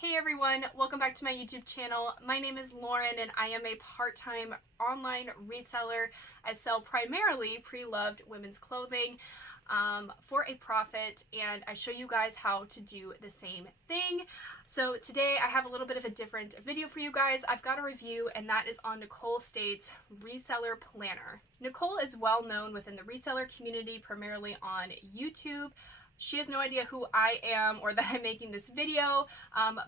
Hey everyone, welcome back to my YouTube channel. My name is Lauren and I am a part-time online reseller. I sell primarily pre-loved women's clothing for a profit, and I show you guys how to do the same thing. So today I have a little bit of a different video for you guys. I've got a review, and that is on Nicole State's Reseller Planner. Nicole is well known within the reseller community, primarily on YouTube. She has no idea who I am or that I'm making this video,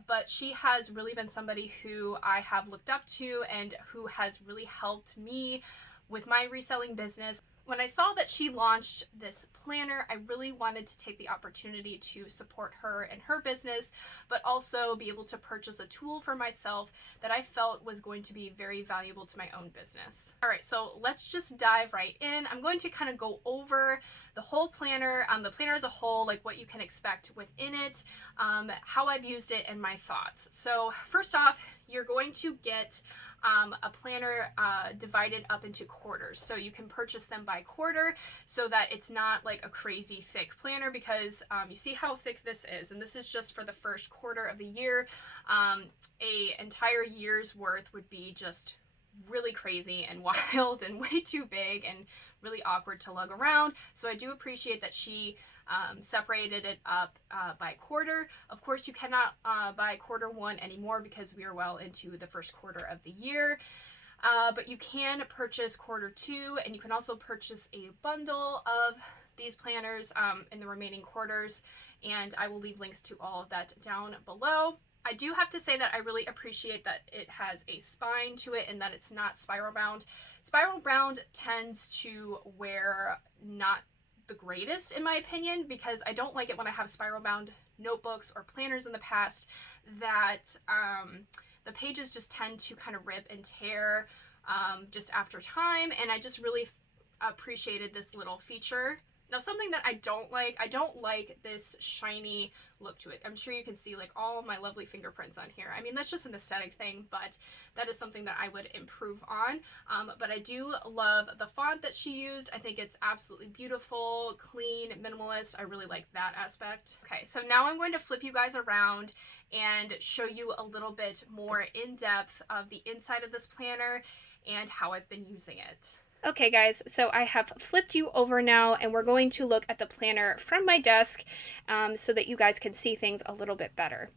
but she has really been somebody who I have looked up to and who has really helped me with my reselling business. When I saw that she launched this planner, I really wanted to take the opportunity to support her and her business, but also be able to purchase a tool for myself that I felt was going to be very valuable to my own business. All right, so let's just dive right in. I'm going to kind of go over the whole planner, the planner as a whole, like what you can expect within it, how I've used it, and my thoughts. So first off, you're going to get a planner divided up into quarters, so you can purchase them by quarter so that it's not like a crazy thick planner, because you see how thick this is, and this is just for the first quarter of the year. A entire year's worth would be just really crazy and wild and way too big and really awkward to lug around. So I do appreciate that she separated it up by quarter. Of course, you cannot buy quarter one anymore because we are well into the first quarter of the year. But you can purchase quarter two, and you can also purchase a bundle of these planners in the remaining quarters, and I will leave links to all of that down below. I do have to say that I really appreciate that it has a spine to it and that it's not spiral bound. Spiral bound tends to wear not the greatest, in my opinion, because I don't like it when I have spiral bound notebooks or planners in the past, that the pages just tend to kind of rip and tear just after time, and I just really appreciated this little feature. Now, something that I don't like this shiny look to it. I'm sure you can see like all my lovely fingerprints on here. I mean, that's just an aesthetic thing, but that is something that I would improve on. But I do love the font that she used. I think it's absolutely beautiful, clean, minimalist. I really like that aspect. Okay, so now I'm going to flip you guys around and show you a little bit more in depth of the inside of this planner and how I've been using it. Okay guys, so I have flipped you over now, and we're going to look at the planner from my desk so that you guys can see things a little bit better.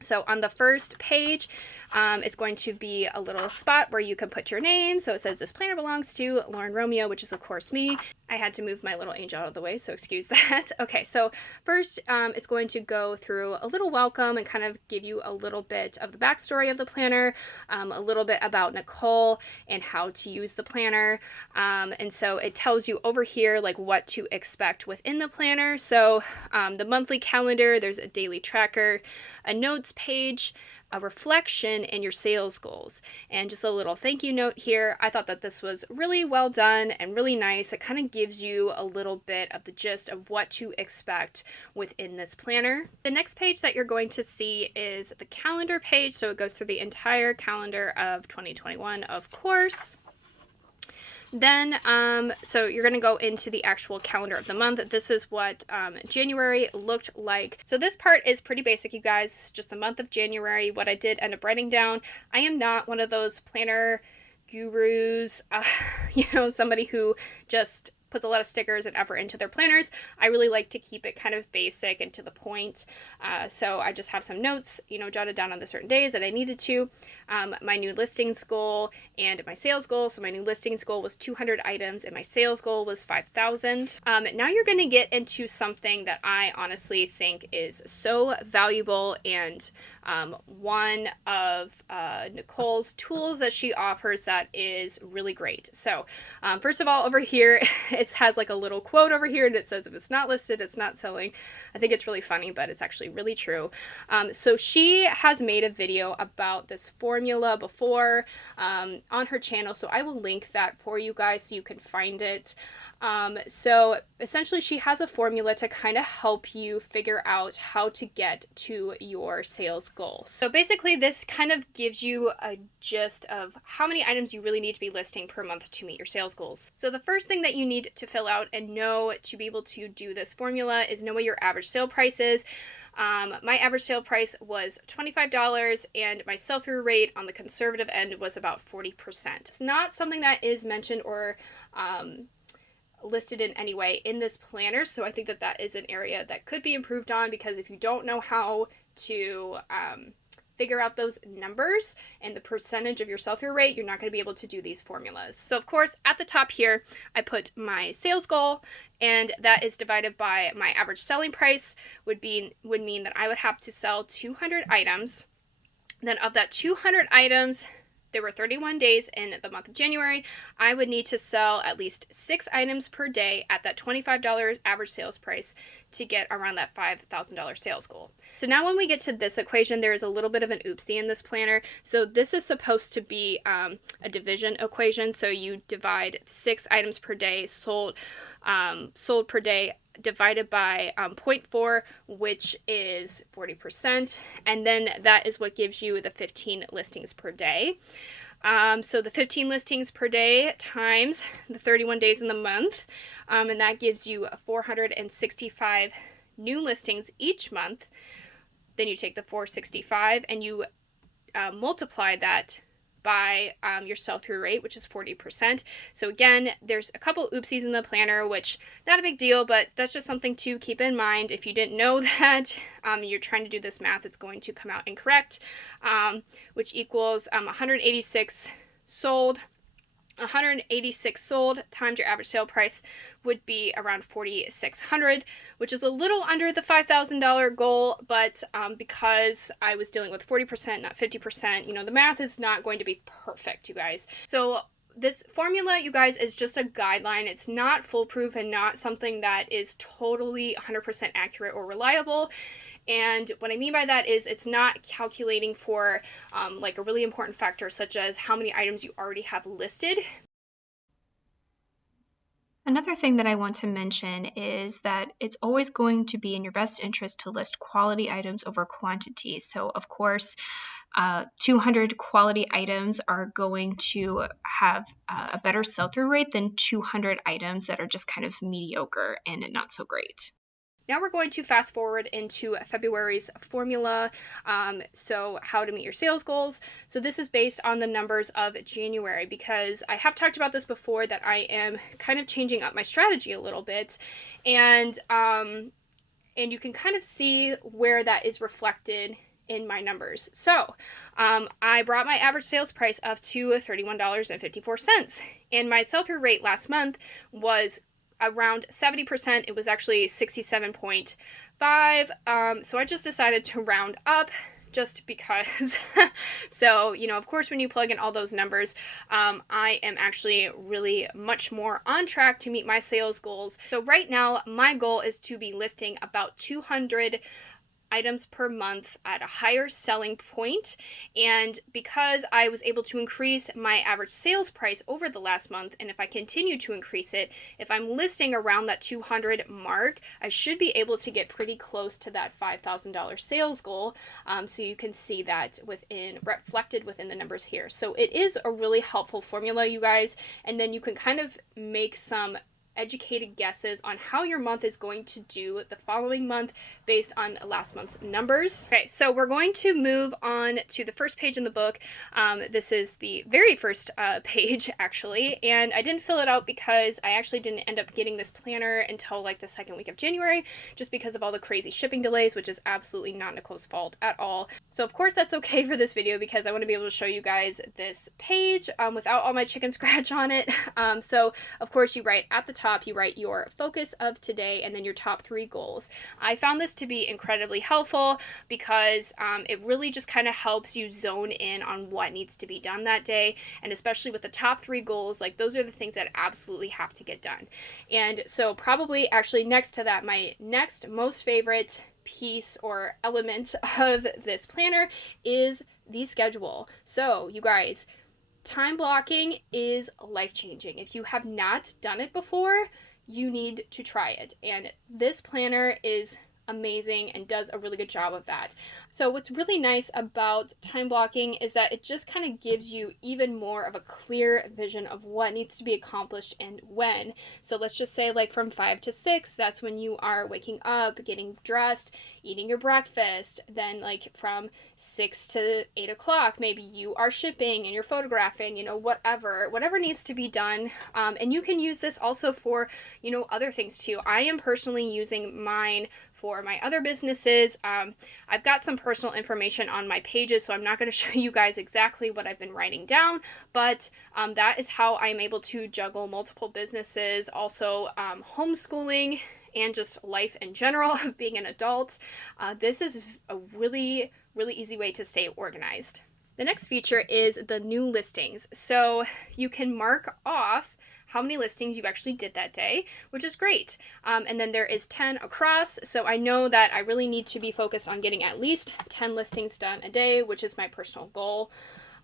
So on the first page, it's going to be a little spot where you can put your name. So it says this planner belongs to Lauren Romeo, which is of course me. I had to move my little angel out of the way, so excuse that. Okay, so first it's going to go through a little welcome and kind of give you a little bit of the backstory of the planner, a little bit about Nicole and how to use the planner. And so it tells you over here like what to expect within the planner. So the monthly calendar, there's a daily tracker, a notes page, a reflection, and your sales goals, and just a little thank you note here. I thought that this was really well done and really nice. It kind of gives you a little bit of the gist of what to expect within this planner. The next page that you're going to see is the calendar page, so it goes through the entire calendar of 2021, of course. Then, so you're going to go into the actual calendar of the month. This is what January looked like. So this part is pretty basic, you guys, just the month of January. What I did end up writing down, I am not one of those planner gurus, somebody who just puts a lot of stickers and effort into their planners. I really like to keep it kind of basic and to the point. So I just have some notes, jotted down on the certain days that I needed to. My new listings goal and my sales goal. So my new listings goal was 200 items and my sales goal was 5,000. Now you're going to get into something that I honestly think is so valuable and one of Nicole's tools that she offers that is really great. So first of all, over here, it has like a little quote over here, and it says, if it's not listed, it's not selling. I think it's really funny, but it's actually really true. So she has made a video about this formula before on her channel, so I will link that for you guys so you can find it. So essentially she has a formula to kind of help you figure out how to get to your sales goals. So basically this kind of gives you a gist of how many items you really need to be listing per month to meet your sales goals. So the first thing that you need to fill out and know to be able to do this formula is know what your average sale price is. My average sale price was $25 and my sell-through rate on the conservative end was about 40%. It's not something that is mentioned or listed in any way in this planner, so I think that that is an area that could be improved on, because if you don't know how to figure out those numbers and the percentage of your sell-through rate, you're not going to be able to do these formulas. So of course at the top here I put my sales goal, and that is divided by my average selling price would mean that I would have to sell 200 items. Then of that 200 items, there were 31 days in the month of January. I would need to sell at least 6 items per day at that $25 average sales price to get around that $5,000 sales goal. So now when we get to this equation, there is a little bit of an oopsie in this planner. So this is supposed to be a division equation. So you divide 6 items per day sold per day divided by 0.4, which is 40%, and then that is what gives you the 15 listings per day. So the 15 listings per day times the 31 days in the month, and that gives you 465 new listings each month. Then you take the 465 and you multiply that by your sell-through rate, which is 40%. So again, there's a couple oopsies in the planner, which not a big deal, but that's just something to keep in mind. If you didn't know that, you're trying to do this math, it's going to come out incorrect, which equals 186 sold. 186 sold times your average sale price would be around $4,600, which is a little under the $5,000 goal, but because I was dealing with 40%, not 50%, you know, the math is not going to be perfect, you guys. So this formula, you guys, is just a guideline. It's not foolproof and not something that is totally 100% accurate or reliable. And what I mean by that is it's not calculating for like a really important factor such as how many items you already have listed. Another thing that I want to mention is that it's always going to be in your best interest to list quality items over quantity. So of course, 200 quality items are going to have a better sell-through rate than 200 items that are just kind of mediocre and not so great. Now we're going to fast forward into February's formula, so how to meet your sales goals. So this is based on the numbers of January, because I have talked about this before that I am kind of changing up my strategy a little bit, and you can kind of see where that is reflected in my numbers. So I brought my average sales price up to $31.54, and my sell-through rate last month was around 70%. It was actually 67.5. So I just decided to round up just because. So, you know, of course, when you plug in all those numbers, I am actually really much more on track to meet my sales goals. So right now, my goal is to be listing about 200 items per month at a higher selling point. And because I was able to increase my average sales price over the last month, and if I continue to increase it, if I'm listing around that 200 mark, I should be able to get pretty close to that $5,000 sales goal. So you can see that reflected within the numbers here. So it is a really helpful formula, you guys, and then you can kind of make some educated guesses on how your month is going to do the following month based on last month's numbers. Okay, so we're going to move on to the first page in the book. This is the very first page, actually, and I didn't fill it out because I actually didn't end up getting this planner until like the second week of January, just because of all the crazy shipping delays, which is absolutely not Nicole's fault at all. So of course that's okay for this video because I want to be able to show you guys this page without all my chicken scratch on it. So of course you write at the top, you write your focus of today and then your top 3 goals. I found this to be incredibly helpful because it really just kind of helps you zone in on what needs to be done that day, and especially with the top 3 goals, like those are the things that absolutely have to get done. And so probably actually next to that, my next most favorite piece or element of this planner is the schedule. So you guys, time blocking is life-changing. If you have not done it before, you need to try it. And this planner is amazing and does a really good job of that. So what's really nice about time blocking is that it just kind of gives you even more of a clear vision of what needs to be accomplished and when. So let's just say like from 5 to 6, that's when you are waking up, getting dressed, eating your breakfast. Then like from 6 to 8 o'clock, maybe you are shipping and you're photographing, whatever needs to be done. And you can use this also for, other things too. I am personally using mine for my other businesses. I've got some personal information on my pages, so I'm not going to show you guys exactly what I've been writing down, but that is how I'm able to juggle multiple businesses, also homeschooling, and just life in general of being an adult. This is a really, really easy way to stay organized. The next feature is the new listings. So you can mark off how many listings you actually did that day, which is great. And then there is 10 across. So I know that I really need to be focused on getting at least 10 listings done a day, which is my personal goal.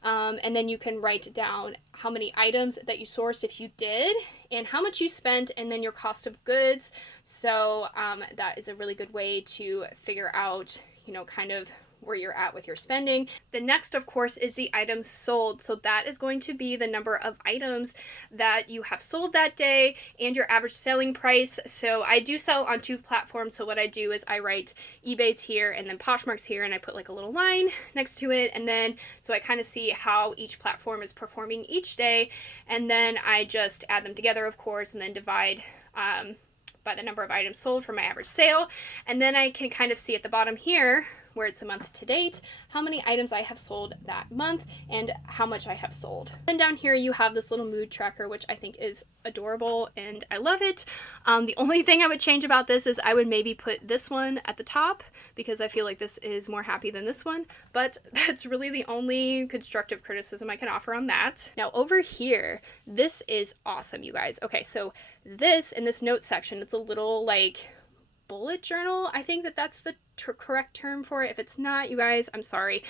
And then you can write down how many items that you sourced if you did, and how much you spent, and then your cost of goods. So that is a really good way to figure out, kind of where you're at with your spending. The next, of course, is the items sold. So that is going to be the number of items that you have sold that day and your average selling price. So I do sell on 2 platforms. So what I do is I write eBay's here and then Poshmark's here, and I put like a little line next to it. And then, so I kind of see how each platform is performing each day. And then I just add them together, of course, and then divide by the number of items sold for my average sale. And then I can kind of see at the bottom here, where it's a month to date, how many items I have sold that month and how much I have sold. Then down here you have this little mood tracker, which I think is adorable and I love it. The only thing I would change about this is I would maybe put this one at the top, because I feel like this is more happy than this one, but that's really the only constructive criticism I can offer on that. Now over here, this is awesome, you guys. Okay, so this, in this notes section, it's a little like bullet journal. I think that's the correct term for it. If it's not, you guys, I'm sorry.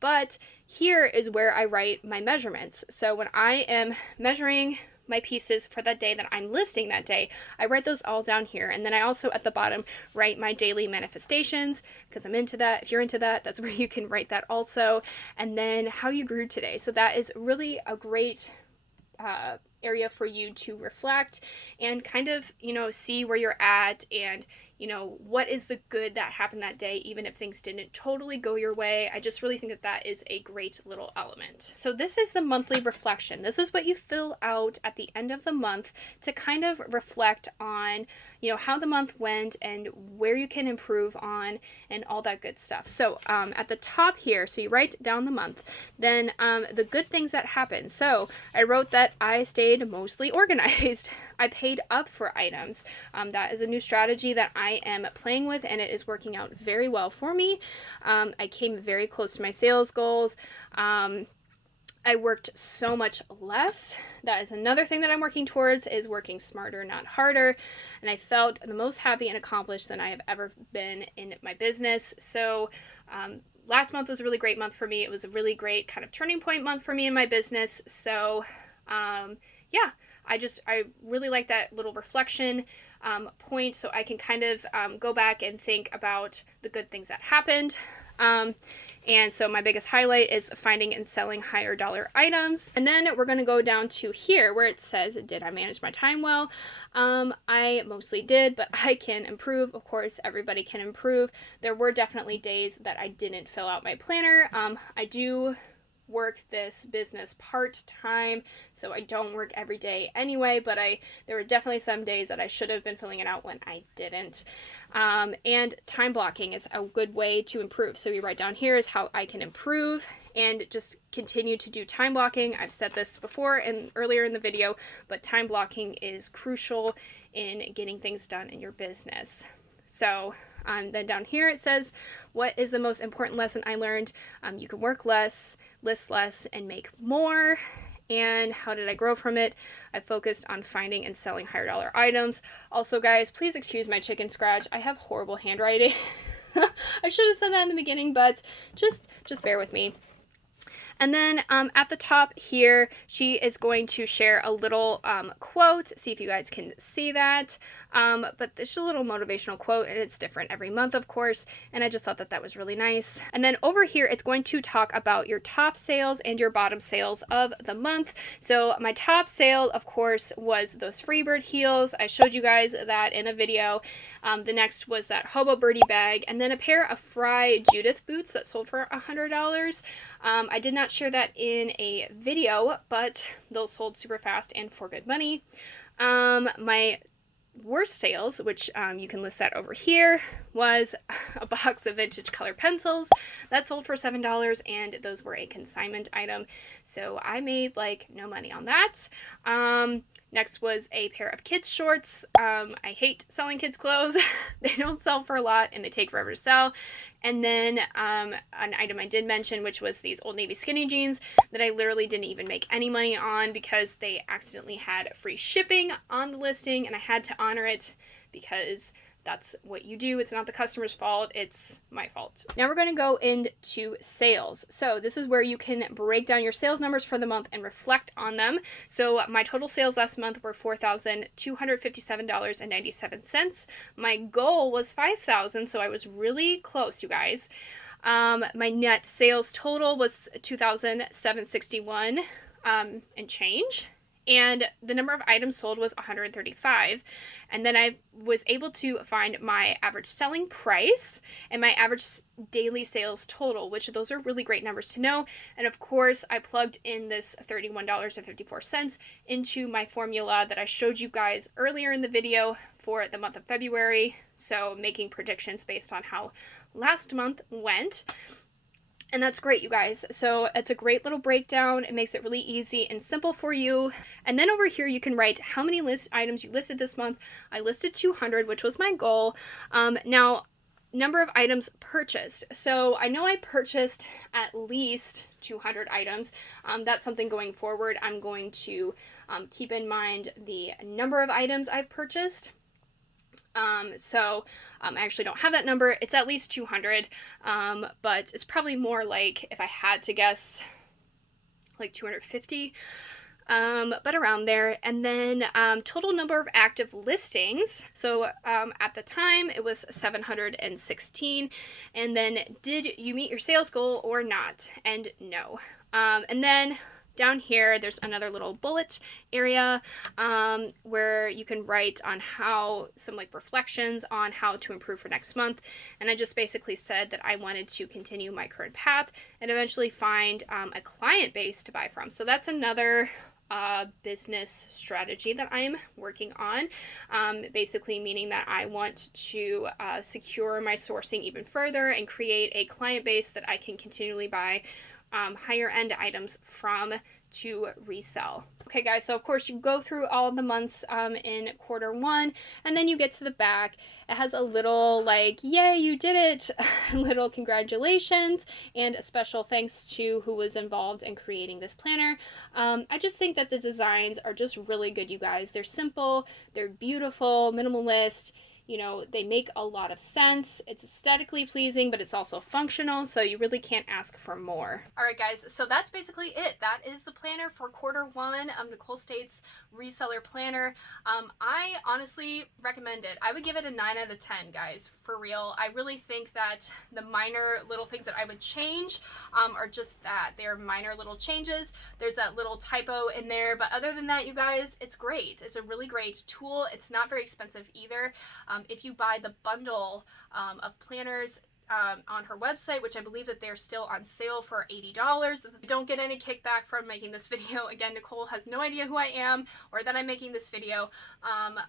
But here is where I write my measurements. So when I am measuring my pieces for that day that I'm listing that day, I write those all down here. And then I also at the bottom write my daily manifestations, because I'm into that. If you're into that, that's where you can write that also. And then how you grew today. So that is really a great area for you to reflect and kind of, see where you're at and, what is the good that happened that day, even if things didn't totally go your way. I just really think that that is a great little element. So this is the monthly reflection. This is what you fill out at the end of the month to kind of reflect on, how the month went and where you can improve on and all that good stuff. So at the top here, so you write down the month, then the good things that happened. So I wrote that I stayed mostly organized. I paid up for items. That is a new strategy that I am playing with, and it is working out very well for me. I came very close to my sales goals. I worked so much less. That is another thing that I'm working towards, is working smarter, not harder. And I felt the most happy and accomplished than I have ever been in my business. So last month was a really great month for me. It was a really great kind of turning point month for me in my business. So yeah, I really like that little reflection point, so I can kind of go back and think about the good things that happened. And so my biggest highlight is finding and selling higher dollar items. And then we're going to go down to here where it says, did I manage my time well? I mostly did, but I can improve. Of course, everybody can improve. There were definitely days that I didn't fill out my planner. I do work this business part-time, so I don't work every day anyway, but there were definitely some days that I should have been filling it out when I didn't. And time blocking is a good way to improve. So you write down here is how I can improve and just continue to do time blocking. I've said this before and earlier in the video, but time blocking is crucial in getting things done in your business. So then down here it says, what is the most important lesson I learned? You can work less, list less, and make more. And how did I grow from it? I focused on finding and selling higher dollar items. Also, guys, please excuse my chicken scratch. I have horrible handwriting. I should have said that in the beginning, but just bear with me. And then at the top here, she is going to share a little quote. See if you guys can see that. But it's a little motivational quote, and it's different every month, of course. And I just thought that that was really nice. And then over here, it's going to talk about your top sales and your bottom sales of the month. So my top sale, of course, was those Freebird heels. I showed you guys that in a video. The next was that Hobo Birdie bag, and then a pair of Fry Judith boots that sold for $100. I did not share that in a video, but those sold super fast and for good money. My worst sales, which you can list that over here, was a box of vintage color pencils that sold for $7, and those were a consignment item, so I made like no money on that. Next was a pair of kids shorts. I hate selling kids clothes. They don't sell for a lot and they take forever to sell. And then an item I did mention, which was these Old Navy skinny jeans that I literally didn't even make any money on because they accidentally had free shipping on the listing, and I had to honor it because that's what you do. It's not the customer's fault, it's my fault. Now we're going to go into sales. So this is where you can break down your sales numbers for the month and reflect on them. So my total sales last month were $4,257.97. My goal was $5,000, so I was really close, you guys. My net sales total was $2,761 and change. And the number of items sold was 135. And then I was able to find my average selling price and my average daily sales total, which those are really great numbers to know. And of course, I plugged in this $31.54 into my formula that I showed you guys earlier in the video for the month of February. So making predictions based on how last month went. And that's great, you guys. So it's a great little breakdown. It makes it really easy and simple for you. And then over here, you can write how many list items you listed this month. I listed 200, which was my goal. Now, number of items purchased. So I know I purchased at least 200 items. That's something going forward. I'm going to keep in mind the number of items I've purchased. I actually don't have that number. It's at least 200, but it's probably more like, if I had to guess, like 250, but around there. And then total number of active listings. So at the time it was 716. And then did you meet your sales goal or not? And no. And then down here, there's another little bullet area where you can write on how, some like reflections on how to improve for next month. And I just basically said that I wanted to continue my current path and eventually find a client base to buy from. So that's another business strategy that I'm working on, basically meaning that I want to secure my sourcing even further and create a client base that I can continually buy higher end items from to resell. Okay guys, so of course you go through all the months in quarter one, and then you get to the back. It has a little like, yay, you did it, little congratulations, and a special thanks to who was involved in creating this planner. I just think that the designs are just really good, you guys. They're simple, they're beautiful, minimalist. You know, they make a lot of sense. It's aesthetically pleasing, but it's also functional, so you really can't ask for more. All right, guys, so that's basically it. That is the planner for quarter one of Nicole State's Reseller Planner. I honestly recommend it. I would give it a 9 out of 10, guys, for real. I really think that the minor little things that I would change are just that. They're minor little changes. There's that little typo in there, but other than that, you guys, it's great. It's a really great tool. It's not very expensive either. If you buy the bundle of planners on her website, which I believe that they're still on sale for $80. Don't get any kickback from making this video. Again, Nicole has no idea who I am or that I'm making this video,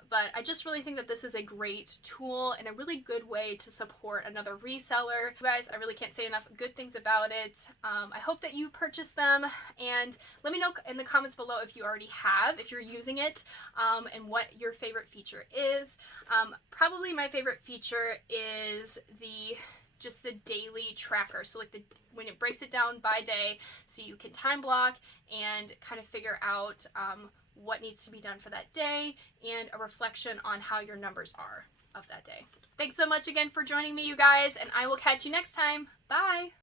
but I just really think that this is a great tool and a really good way to support another reseller. You guys, I really can't say enough good things about it. I hope that you purchase them, and let me know in the comments below if you already have, if you're using it, and what your favorite feature is. Probably my favorite feature is just the daily tracker. So like when it breaks it down by day, so you can time block and kind of figure out what needs to be done for that day and a reflection on how your numbers are of that day. Thanks so much again for joining me, you guys, and I will catch you next time. Bye.